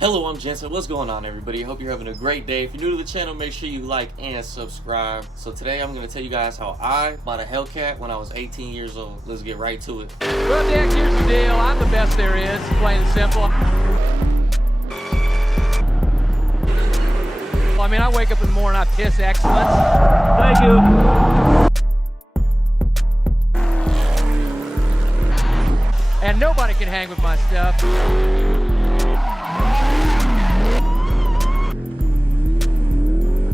Hello, I'm Jensen. What's going on, everybody? I hope you're having a great day. If you're new to the channel, make sure you like and subscribe. So today I'm going to tell you guys how I bought a Hellcat when I was 18 years old. Let's get right to it. Well, Dick, here's the deal. I'm the best there is, plain and simple. Well, I mean, I wake up in the morning, I piss excellence. Thank you. And nobody can hang with my stuff.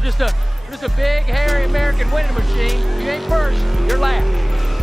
Just a big, hairy American winning machine. If you ain't first, you're last.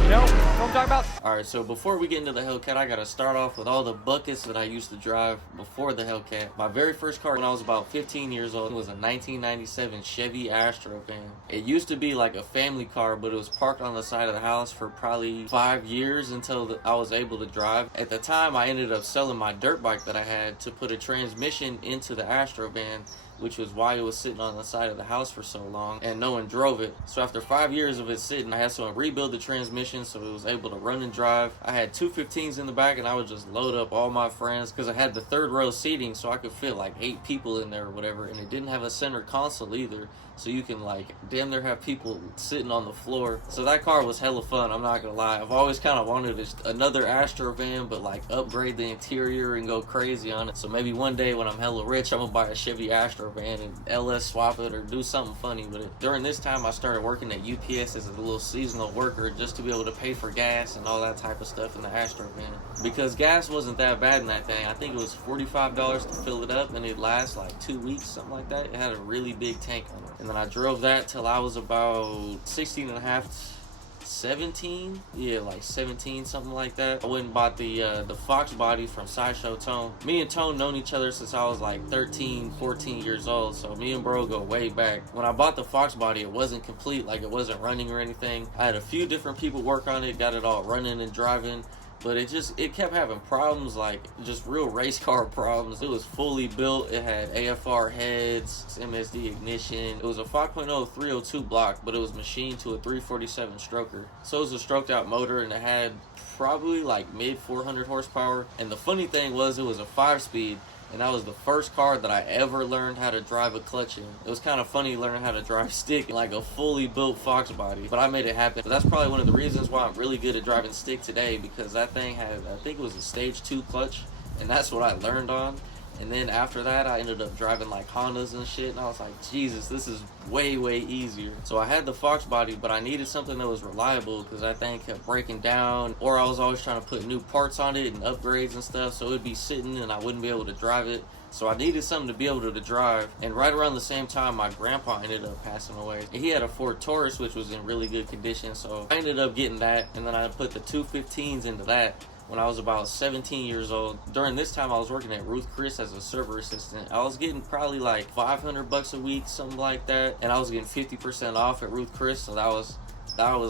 You know what I'm talking about? Alright, so before we get into the Hellcat, I gotta start off with all the buckets that I used to drive before the Hellcat. My very first car when I was about 15 years old was a 1997 Chevy Astro van. It used to be like a family car, but it was parked on the side of the house for probably 5 years until I was able to drive. At the time, I ended up selling my dirt bike that I had to put a transmission into the Astro van, which was why it was sitting on the side of the house for so long and no one drove it. So after 5 years of it sitting, I had to rebuild the transmission so it was able to run and drive. I had two 15s in the back and I would just load up all my friends because I had the third row seating so I could fit like 8 people in there or whatever, and it didn't have a center console either, so you can like damn near have people sitting on the floor. So that car was hella fun, I'm not gonna lie. I've always kind of wanted another Astro van, but like upgrade the interior and go crazy on it. So maybe one day when I'm hella rich, I'm gonna buy a Chevy Astro van and LS swap it or do something funny with it. During this time I started working at UPS as a little seasonal worker just to be able to pay for gas and all that type of stuff in the Astro van, because gas wasn't that bad in that thing. I think it was $45 to fill it up and it lasts like 2 weeks, something like that. It had a really big tank on it. And then I drove that till I was about 16 and a half, 17, yeah, like 17, something like that. I went and bought the Fox body from Sideshow Tone. Me and Tone known each other since I was like 13, 14 years old, so me and bro go way back. When I bought the Fox body, it wasn't complete, like it wasn't running or anything. I had a few different people work on it, got it all running and driving, but it kept having problems, like just real race car problems. It was fully built, it had AFR heads, MSD ignition. It was a 5.0 302 block, but it was machined to a 347 stroker. So it was a stroked out motor and it had probably like mid 400 horsepower. And the funny thing was it was a 5-speed. And that was the first car that I ever learned how to drive a clutch in. It was kind of funny learning how to drive stick in like a fully built Fox body, but I made it happen. But that's probably one of the reasons why I'm really good at driving stick today, because that thing had, I think it was a stage 2 clutch, and that's what I learned on. And then after that, I ended up driving like Hondas and shit, and I was like, Jesus, this is way, way easier. So I had the Fox body, but I needed something that was reliable because that thing kept breaking down, or I was always trying to put new parts on it and upgrades and stuff, so it would be sitting and I wouldn't be able to drive it. So I needed something to be able to drive. And right around the same time, my grandpa ended up passing away. He had a Ford Taurus, which was in really good condition, so I ended up getting that, and then I put the two 15s into that when I was about 17 years old. During this time, I was working at Ruth Chris as a server assistant. I was getting probably like $500 a week, something like that, and I was getting 50% off at Ruth Chris, so that was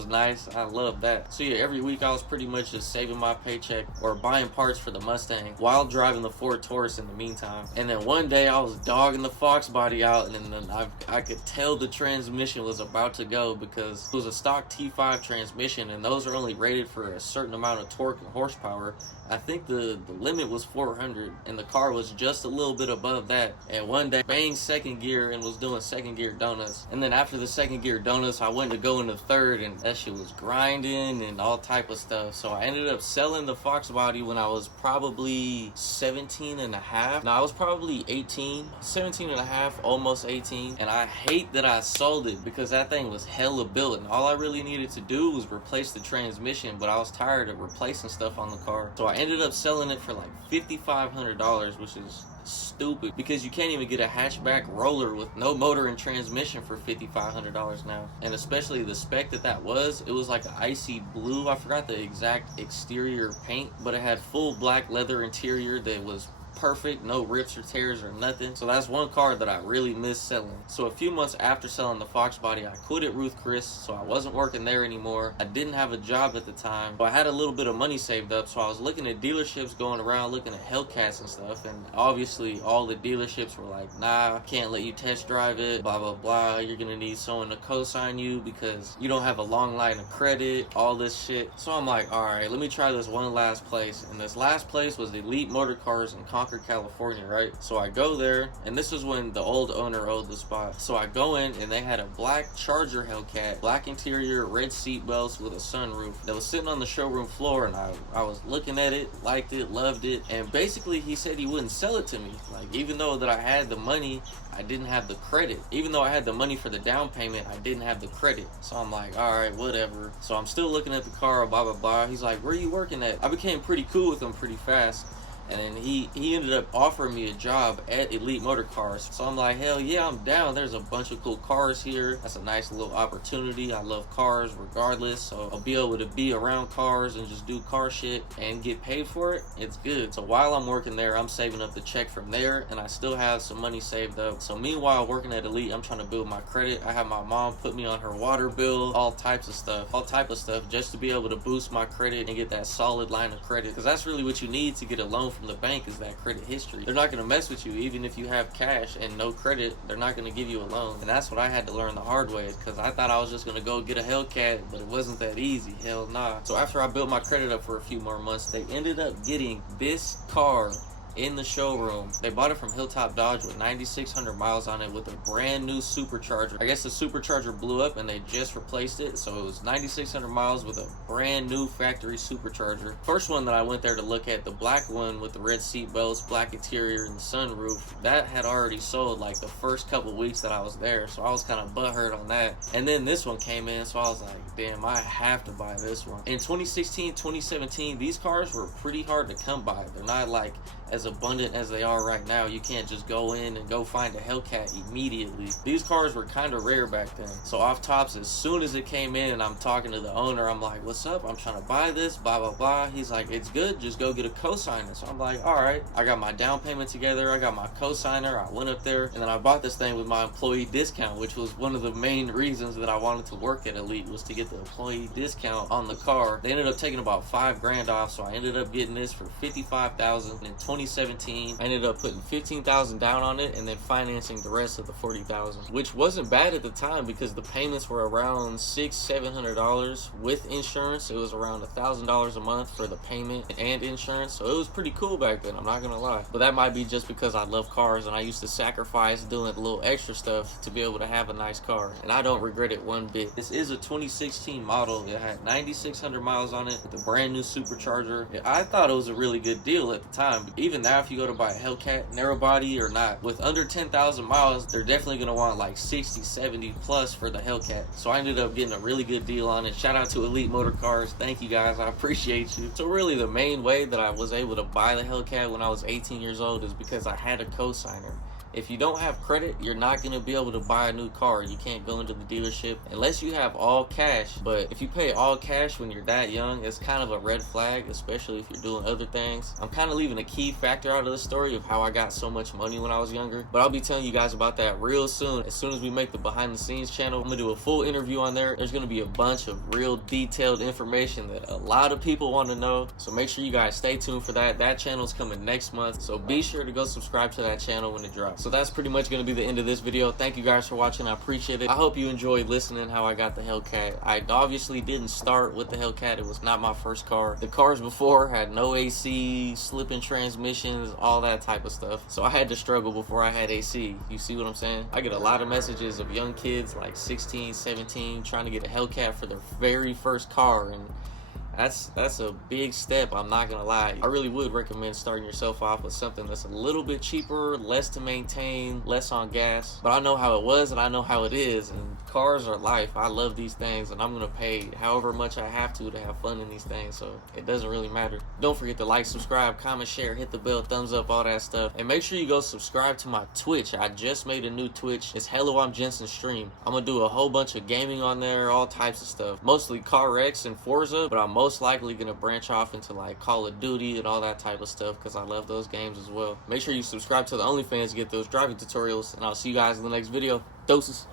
nice. I love that. So yeah, every week I was pretty much just saving my paycheck or buying parts for the Mustang while driving the Ford Taurus in the meantime. And then one day I was dogging the Fox body out, and then I could tell the transmission was about to go, because it was a stock T5 transmission, and those are only rated for a certain amount of torque and horsepower. I think the limit was 400, and the car was just a little bit above that. And one day, banged second gear and was doing second gear donuts. And then after the second gear donuts, I went to go into third, and that shit was grinding and all type of stuff. So I ended up selling the Fox body when I was probably 17 and a half. No, I was probably 18, 17 and a half, almost 18. And I hate that I sold it, because that thing was hella built, and all I really needed to do was replace the transmission, but I was tired of replacing stuff on the car. So I ended up selling it for like $5,500, which is stupid, because you can't even get a hatchback roller with no motor and transmission for $5,500 now. And especially the spec that was, it was like an icy blue. I forgot the exact exterior paint, but it had full black leather interior that was perfect, no rips or tears or nothing. So that's one car that I really miss selling. So a few months after selling the Fox body, I quit at Ruth Chris, so I wasn't working there anymore. I didn't have a job at the time, but I had a little bit of money saved up, so I was looking at dealerships, going around looking at Hellcats and stuff, and obviously all the dealerships were like, nah, can't let you test drive it, blah blah blah, you're gonna need someone to co-sign you because you don't have a long line of credit, all this shit. So I'm like, alright, let me try this one last place. And this last place was Elite Motor Cars in Concord, Concord, California, right? So I go there, and this is when the old owner owned the spot. So I go in, and they had a black Charger Hellcat, black interior, red seat belts with a sunroof that was sitting on the showroom floor, and I was looking at it, liked it, loved it, and basically he said he wouldn't sell it to me. Like, even though that I had the money, I didn't have the credit. Even though I had the money for the down payment, I didn't have the credit. So I'm like, all right, whatever. So I'm still looking at the car, blah, blah, blah. He's like, where are you working at? I became pretty cool with him pretty fast. And then he ended up offering me a job at Elite Motor Cars. So I'm like, hell yeah, I'm down. There's a bunch of cool cars here. That's a nice little opportunity. I love cars regardless. So I'll be able to be around cars and just do car shit and get paid for it. It's good. So while I'm working there, I'm saving up the check from there, and I still have some money saved up. So meanwhile, working at Elite, I'm trying to build my credit. I have my mom put me on her water bill, all type of stuff, just to be able to boost my credit and get that solid line of credit. Because that's really what you need to get a loan from the bank, is that credit history. They're not going to mess with you. Even if you have cash and no credit, they're not going to give you a loan. And that's what I had to learn the hard way, because I thought I was just going to go get a Hellcat, but it wasn't that easy. Hell nah. So after I built my credit up for a few more months, they ended up getting this car in the showroom. They bought it from Hilltop Dodge with 9,600 miles on it with a brand new supercharger. I guess the supercharger blew up and they just replaced it, so it was 9,600 miles with a brand new factory supercharger. First one that I went there to look at, the black one with the red seat belts, black interior, and the sunroof, that had already sold like the first couple weeks that I was there, so I was kind of butthurt on that. And then this one came in, so I was like, damn, I have to buy this one. In 2016, 2017, these cars were pretty hard to come by. They're not like as abundant as they are right now. You can't just go in and go find a Hellcat immediately. These cars were kind of rare back then. So off tops, as soon as it came in and I'm talking to the owner, I'm like, what's up? I'm trying to buy this, blah, blah, blah. He's like, it's good, just go get a cosigner. So I'm like, all right. I got my down payment together, I got my cosigner, I went up there, and then I bought this thing with my employee discount, which was one of the main reasons that I wanted to work at Elite, was to get the employee discount on the car. They ended up taking about $5,000 off, so I ended up getting this for $55,000. In 2017, I ended up putting $15,000 down on it and then financing the rest of the $40,000, which wasn't bad at the time because the payments were around $600-700 with insurance. It was around $1,000 a month for the payment and insurance, so it was pretty cool back then, I'm not gonna lie. But that might be just because I love cars and I used to sacrifice doing a little extra stuff to be able to have a nice car, and I don't regret it one bit. This is a 2016 model. It had 9,600 miles on it with a brand new supercharger. I thought it was a really good deal at the time. Even now, if you go to buy a Hellcat, narrow body or not, with under 10,000 miles, they're definitely going to want like 60, 70 plus for the Hellcat. So I ended up getting a really good deal on it. Shout out to Elite Motor Cars. Thank you guys. I appreciate you. So really the main way that I was able to buy the Hellcat when I was 18 years old is because I had a cosigner. If you don't have credit, you're not going to be able to buy a new car. You can't go into the dealership unless you have all cash. But if you pay all cash when you're that young, it's kind of a red flag, especially if you're doing other things. I'm kind of leaving a key factor out of the story of how I got so much money when I was younger, but I'll be telling you guys about that real soon. As soon as we make the behind the scenes channel, I'm going to do a full interview on there. There's going to be a bunch of real detailed information that a lot of people want to know. So make sure you guys stay tuned for that. That channel's coming next month. So be sure to go subscribe to that channel when it drops. So that's pretty much going to be the end of this video. Thank you guys for watching. I appreciate it. I hope you enjoyed listening how I got the Hellcat. I obviously didn't start with the Hellcat. It was not my first car. The cars before had no AC, slipping transmissions, all that type of stuff. So I had to struggle before I had AC. You see what I'm saying? I get a lot of messages of young kids like 16, 17 trying to get a Hellcat for their very first car, and that's a big step, I'm not gonna lie. I really would recommend starting yourself off with something that's a little bit cheaper, less to maintain, less on gas. But I know how it was and I know how it is, and cars are life. I love these things and I'm gonna pay however much I have to have fun in these things, so it doesn't really matter. Don't forget to like, subscribe, comment, share, hit the bell, thumbs up, all that stuff. And make sure you go subscribe to my Twitch. I just made a new Twitch. It's Hello, I'm Jensen Stream. I'm gonna do a whole bunch of gaming on there, all types of stuff. Mostly CarX and Forza, but I'm most likely gonna branch off into like Call of Duty and all that type of stuff because I love those games as well. Make sure you subscribe to the OnlyFans to get those driving tutorials, and I'll see you guys in the next video. Doses.